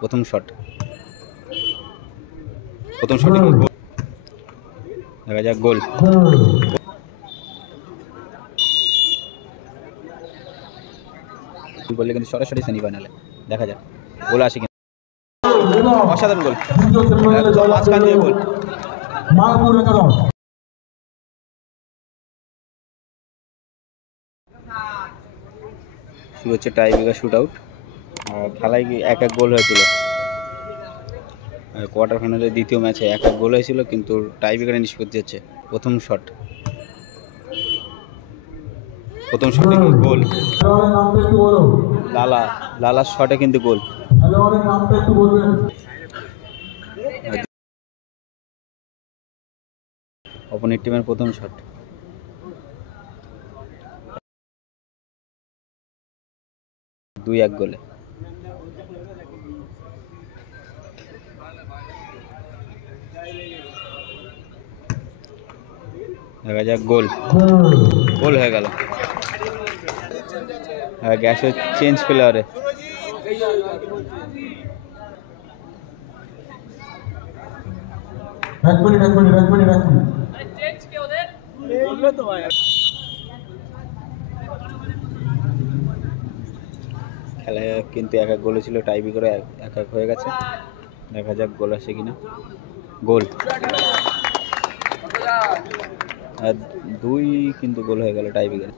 প্রথম শটে দেখা যাক গোল। বললে কিন্তু সরাসরি সেমিফাইনালে দেখা যাক গোল আসে কিনা। অসাধারণ গোল, মাঝখান দিয়ে গোল। শুরু হচ্ছে টাই ব্রেকার শুট আউট। খেলায় কি এক গোল হয়েছিল, কোয়ার্টার ফাইনালের দ্বিতীয় ম্যাচে এক গোল হয়েছিল, কিন্তু টাই ব্রেকারে নিষ্পত্তি হচ্ছে। প্রথম শটে গোল। লালার শটে কিন্তু গোল। অপোনেন্ট টিমের প্রথম শট। দুই এক গোলে। দেখা যাক গোল হয়ে গেল। গ্যাসের চেঞ্জ প্লেয়ারে খেলায় কিন্তু এক গোলে ছিল, টাই ব্রেকারে এক হয়ে গেছে। দেখা যাক গোল আসে কিনা। গোল, দুই কিন্তু গোল হয়ে গেল টাই ব্রেকারে।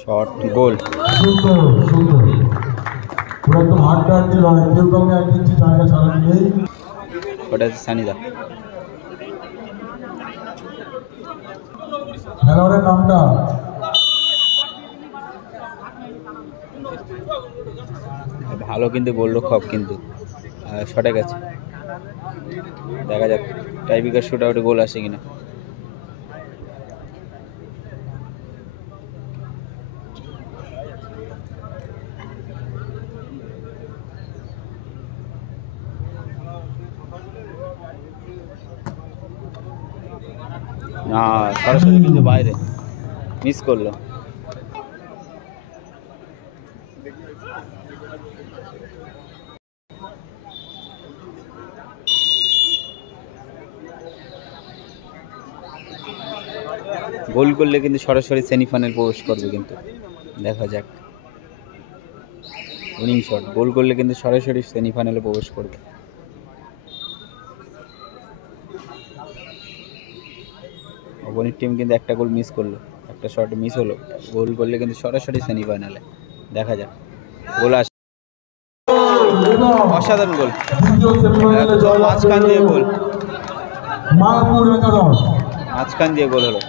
শট, গোল। ওটা হচ্ছে সানিদা। খেলোয়াড়ের নামটা ভালো কিন্তু গোলরক্ষক, কিন্তু শটে গেছে। দেখা যাক টাই ব্রেকার শুট আউটে গোল আসে কিনা। না, সরাসরি কিন্তু বাইরে মিস করলো। গোল করলে কিন্তু সরাসরি সেমিফাইনাল প্রবেশ করবে, কিন্তু দেখা যাক। উইনিং শট, গোল করলে কিন্তু সরাসরি সেমিফাইনালে প্রবেশ করবে। অপোনেন্ট টিম কিন্তু একটা গোল মিস করলো, একটা শট মিস হলো। গোল করলে কিন্তু সরাসরি সেমিফাইনালে দেখা যাক গোল আসে। অসাধারণ গোল, মাঝখান দিয়ে গোল। মাঝখান দিয়ে গোল হলো।